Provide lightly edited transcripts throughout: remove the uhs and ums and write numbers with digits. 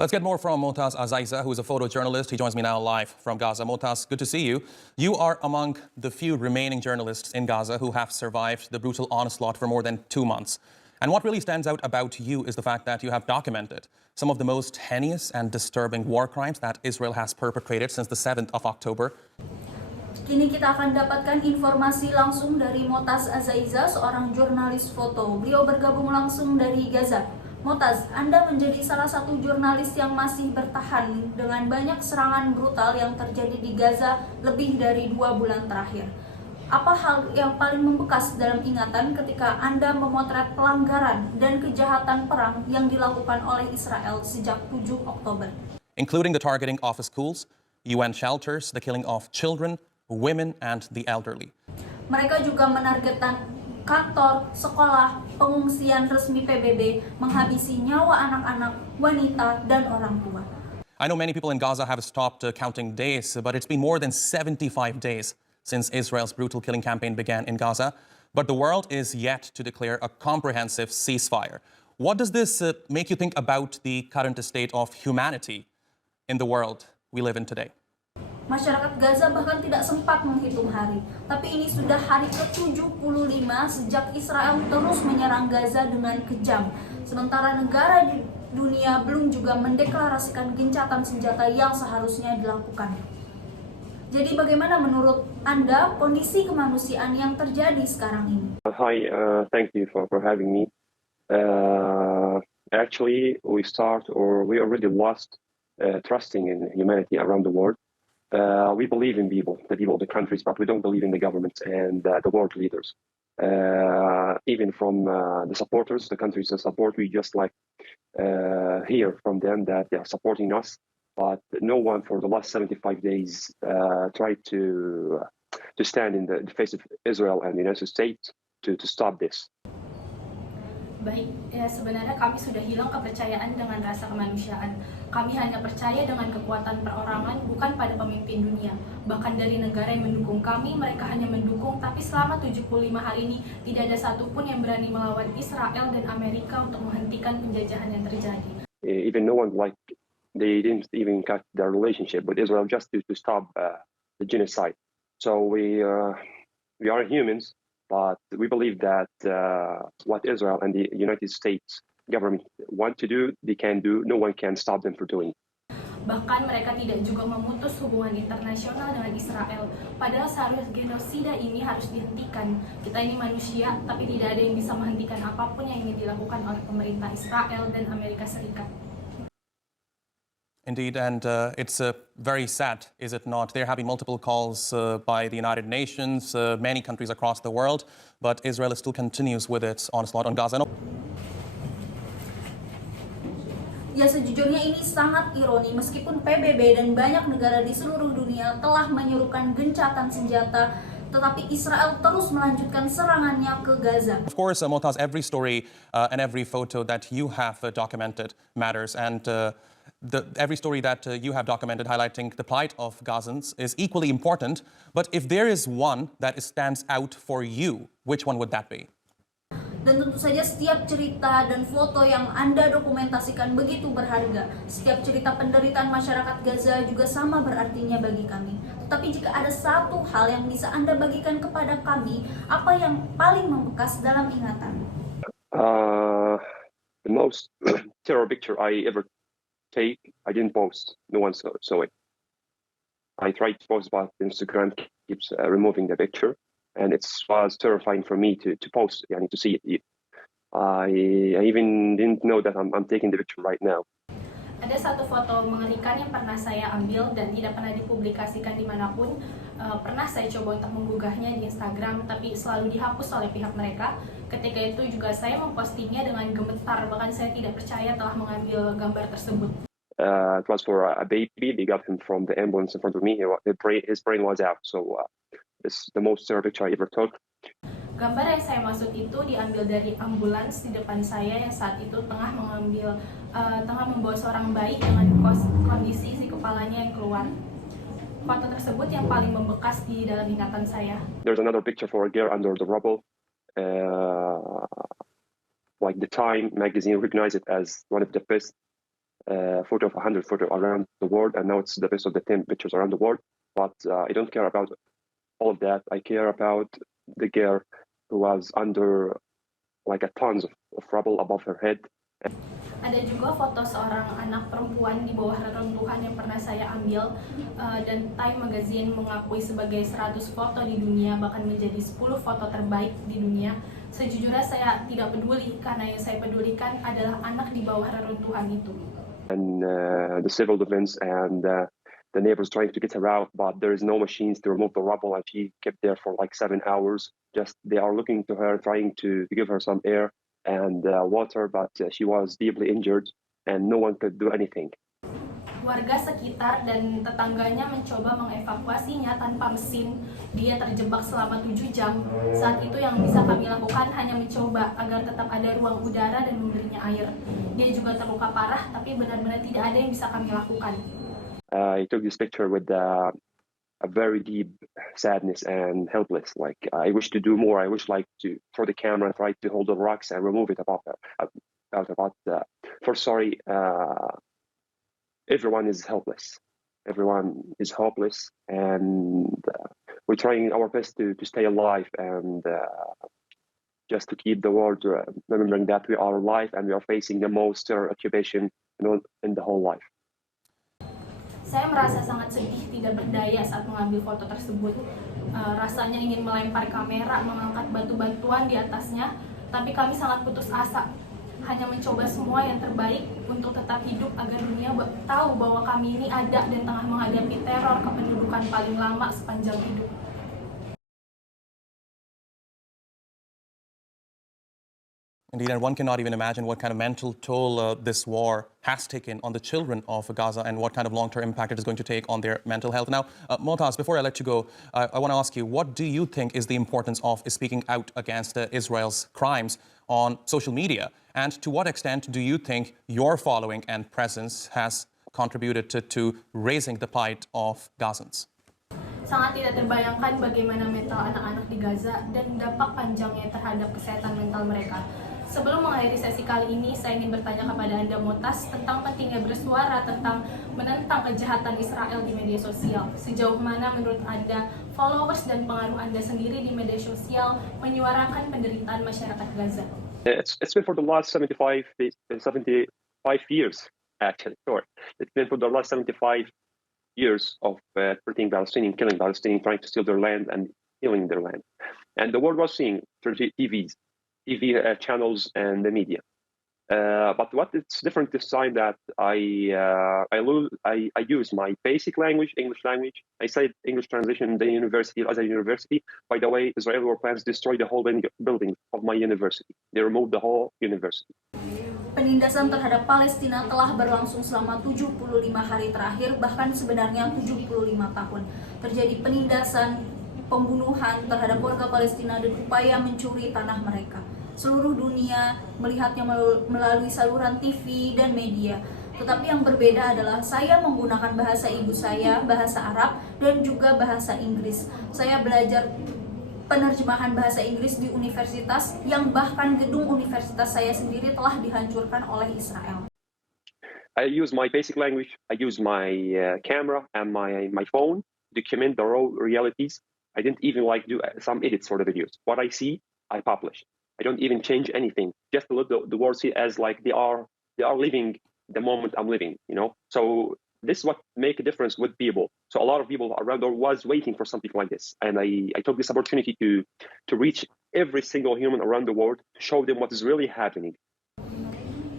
Let's get more from Motaz Azaiza, who is a photojournalist. He joins me now live from Gaza. Motaz, good to see you. You are among the few remaining journalists in Gaza who have survived the brutal onslaught for more than 2 months. And what really stands out about you is the fact that you have documented some of the most heinous and disturbing war crimes that Israel has perpetrated since the 7th of October. Kini kita akan dapatkan informasi langsung dari Motaz Azaiza, seorang jurnalis foto. Beliau bergabung langsung dari Gaza. Motaz, Anda menjadi salah satu jurnalis yang masih bertahan dengan banyak serangan brutal yang terjadi di Gaza lebih dari 2 bulan terakhir. Apa hal yang paling membekas dalam ingatan ketika Anda memotret pelanggaran dan kejahatan perang yang dilakukan oleh Israel sejak 7 Oktober? Including the targeting of schools, UN shelters, the killing of children, women and the elderly. Mereka juga menargetkan kantor, sekolah, pengungsian resmi PBB, menghabisi nyawa anak-anak, wanita, dan orang tua. I know many people in Gaza have stopped counting days, but it's been more than 75 days since Israel's brutal killing campaign began in Gaza. But the world is yet to declare a comprehensive ceasefire. What does this make you think about the current state of humanity in the world we live in today? Masyarakat Gaza bahkan tidak sempat menghitung hari. Tapi ini sudah hari ke-75 sejak Israel terus menyerang Gaza dengan kejam. Sementara negara di dunia belum juga mendeklarasikan gencatan senjata yang seharusnya dilakukan. Jadi bagaimana menurut Anda kondisi kemanusiaan yang terjadi sekarang ini? Hi, thank you for having me. Actually, we already lost trusting in humanity around the world. We believe in the people, the countries, but we don't believe in the governments and the world leaders. Even from the supporters, the countries that support, we just hear from them that they are supporting us, but no one for the last 75 days tried to stand in the face of Israel and the United States to stop this. Baik, ya sebenarnya kami sudah hilang kepercayaan dengan rasa kemanusiaan. Kami hanya percaya dengan kekuatan perorangan, bukan pada pemimpin dunia. Bahkan dari negara yang mendukung kami, mereka hanya mendukung, tapi selama 75 hari ini tidak ada satupun yang berani melawan Israel dan Amerika untuk menghentikan penjajahan yang terjadi. Even no one they didn't even cut their relationship with Israel just to stop the genocide. So we are humans. But we believe that what Israel and the United States government want to do, they can do. No one can stop them for doing. Bahkan mereka tidak juga memutus hubungan internasional dengan Israel. Padahal seharusnya genosida ini harus dihentikan. Kita ini manusia, tapi tidak ada yang bisa menghentikan apapun yang ingin dilakukan oleh pemerintah Israel dan Amerika Serikat. Indeed, and it's very sad, is it not? There have been multiple calls by the United Nations, many countries across the world, but Israel still continues with its onslaught on Gaza. Ya, sejujurnya ini sangat ironi meskipun PBB dan banyak negara di seluruh dunia telah menyerukan gencatan senjata, tetapi Israel terus melanjutkan serangannya ke Gaza. Of course, Motaz, every story and every photo that you have documented matters, and every story that you have documented highlighting the plight of Gazans is equally important. But if there is one that stands out for you, which one would that be? Dan tentu saja setiap cerita dan foto yang Anda dokumentasikan begitu berharga. Setiap cerita penderitaan masyarakat Gaza juga sama berartinya bagi kami. Tetapi jika ada satu hal yang bisa Anda bagikan kepada kami, apa yang paling membekas dalam ingatan? The most terror picture I ever take, I didn't post. No one saw it. I tried to post, but Instagram keeps removing the picture. And it was terrifying for me to post, to see it. I even didn't know that I'm taking the picture right now. Ada satu foto mengerikan yang pernah saya ambil dan tidak pernah dipublikasikan dimanapun. Pernah saya coba untuk menggugahnya di Instagram, tapi selalu dihapus oleh pihak mereka. Ketika itu juga saya mempostingnya dengan gemetar, bahkan saya tidak percaya telah mengambil gambar tersebut. It was for a baby. They got him from the ambulance in front of me. His brain was out, so it's the most terror picture I ever took. Gambar yang saya maksud itu diambil dari ambulans di depan saya yang saat itu tengah membawa seorang bayi dengan kondisi si kepalanya yang keluar. Foto tersebut yang paling membekas di dalam ingatan saya. There's another picture for a girl under the rubble. Like the Time magazine recognized it as one of the best photo of 100 photo around the world, and now it's the best of the 10 pictures around the world. But I don't care about all of that. I care about the girl who was under like a tons of rubble above her head. Ada juga foto seorang anak perempuan di bawah reruntuhan yang pernah saya ambil, dan Time Magazine mengakui sebagai 100 foto di dunia, bahkan menjadi 10 foto terbaik di dunia. Sejujurnya saya tidak peduli, karena yang saya pedulikan adalah anak di bawah reruntuhan itu. And the civil defense and the neighbors trying to get her out, but there is no machines to remove the rubble, and she kept there for like 7 hours. Just they are looking to her, trying to give her some air and water, but she was deeply injured and no one could do anything. Warga sekitar dan tetangganya mencoba mengevakuasinya tanpa mesin. Dia terjebak selama 7 jam. Saat itu yang bisa kami lakukan hanya mencoba agar tetap ada ruang udara dan memberinya air. Dia juga terluka parah, tapi benar-benar tidak ada yang bisa kami lakukan. I took this picture with a very deep sadness and helpless. Like I wish to do more. I wish like to throw the camera, try to hold the rocks and remove it about sorry. Everyone is helpless. Everyone is hopeless, and we're trying our best to stay alive and just to keep the world remembering that we are alive and we are facing the most terror occupation in the whole life. Saya merasa sangat sedih, tidak berdaya saat mengambil foto tersebut. Rasanya ingin melempar kamera, mengangkat batu-batuan di atasnya, tapi kami sangat putus asa. Hanya mencoba semua yang terbaik untuk tetap hidup agar dunia tahu bahwa kami ini ada dan tengah menghadapi teror kependudukan paling lama sepanjang hidup. Indeed, and one cannot even imagine what kind of mental toll this war has taken on the children of Gaza and what kind of long-term impact it is going to take on their mental health. Now, Motaz, before I let you go, I want to ask you, what do you think is the importance of speaking out against Israel's crimes on social media? And to what extent do you think your following and presence has contributed to raising the plight of Gazans? Sangat tidak terbayangkan bagaimana mental anak-anak di Gaza dan dampak panjangnya terhadap kesehatan mental mereka. Sebelum mengakhiri sesi kali ini, saya ingin bertanya kepada Anda, Motaz, tentang pentingnya bersuara tentang menentang kejahatan Israel di media sosial. Sejauh mana menurut Anda, followers dan pengaruh Anda sendiri di media sosial menyuarakan penderitaan masyarakat Gaza? It's been for the last 75 years, actually. Sorry. It's been for the last 75 years of treating Palestinians, killing Palestinians, trying to steal their land and killing their land. And the world was seeing through TV channels and the media. But what it's different this time that I use my basic language, English language. I studied English translation in the university, as a university. By the way, Israeli war plans destroyed the whole building of my university. They removed the whole university. Penindasan terhadap Palestina telah berlangsung selama 75 hari terakhir, bahkan sebenarnya 75 tahun. Terjadi penindasan, pembunuhan terhadap warga Palestina dan upaya mencuri tanah mereka. Seluruh dunia melihatnya melalui saluran TV dan media. Tetapi yang berbeda adalah saya menggunakan bahasa ibu saya, bahasa Arab, dan juga bahasa Inggris. Saya belajar penerjemahan bahasa Inggris di universitas yang bahkan gedung universitas saya sendiri telah dihancurkan oleh Israel. I use my basic language. I use my camera and my phone to document the raw realities. I didn't even do some edits for the videos. What I see, I publish. I don't even change anything. Just to let the world see as like they are living the moment I'm living. So this is what make a difference with people. So a lot of people around the world was waiting for something like this, and I took this opportunity to reach every single human around the world, to show them what is really happening.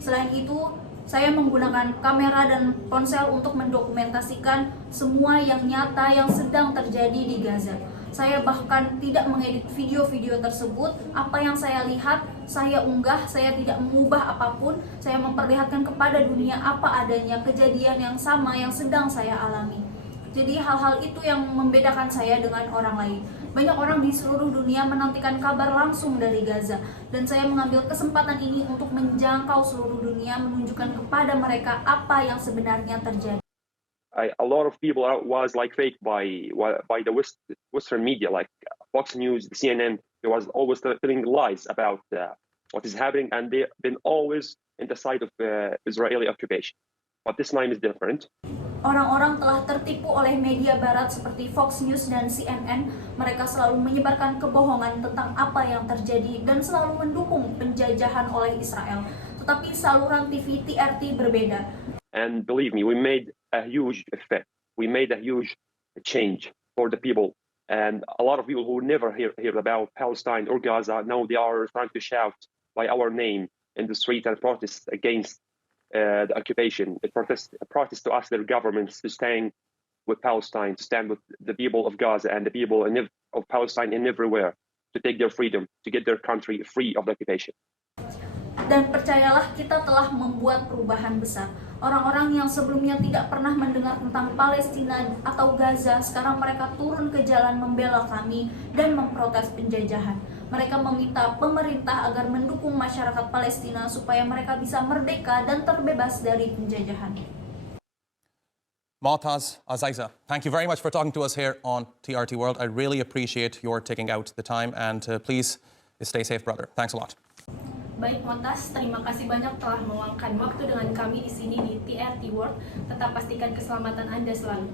Selain itu, saya menggunakan kamera dan ponsel untuk mendokumentasikan semua yang nyata yang sedang terjadi di Gaza. Saya bahkan tidak mengedit video-video tersebut. Apa yang saya lihat, saya unggah. Saya tidak mengubah apapun. Saya memperlihatkan kepada dunia apa adanya kejadian yang sama yang sedang saya alami. Jadi hal-hal itu yang membedakan saya dengan orang lain. Banyak orang di seluruh dunia menantikan kabar langsung dari Gaza. Dan saya mengambil kesempatan ini untuk menjangkau seluruh dunia, menunjukkan kepada mereka apa yang sebenarnya terjadi. A lot of people was faked by the Western media, like Fox News, the CNN. They was always telling lies about what is happening, and they've been always in the side of Israeli occupation. but this time is different. Orang-orang telah tertipu oleh media barat seperti Fox News dan CNN. Mereka selalu menyebarkan kebohongan tentang apa yang terjadi dan selalu mendukung penjajahan oleh Israel. Tetapi saluran TV TRT berbeda. And believe me, we made a huge effect. We made a huge change for the people. And a lot of people who never hear about Palestine or Gaza, now they are trying to shout by our name in the street and protest against the occupation. It protest to ask their governments to stand with Palestine, to stand with the people of Gaza and the people of Palestine and everywhere, to take their freedom, to get their country free of the occupation. Dan percayalah, kita telah membuat perubahan besar. Orang-orang yang sebelumnya tidak pernah mendengar tentang Palestina atau Gaza, sekarang mereka turun ke jalan membela kami dan memprotes penjajahan. Mereka meminta pemerintah agar mendukung masyarakat Palestina supaya mereka bisa merdeka dan terbebas dari penjajahan. Motaz Aziza, thank you very much for talking to us here on TRT World. I really appreciate your taking out the time, and please stay safe, brother. Thanks a lot. Baik Motaz, terima kasih banyak telah meluangkan waktu dengan kami di sini di TRT World. Tetap pastikan keselamatan Anda selalu.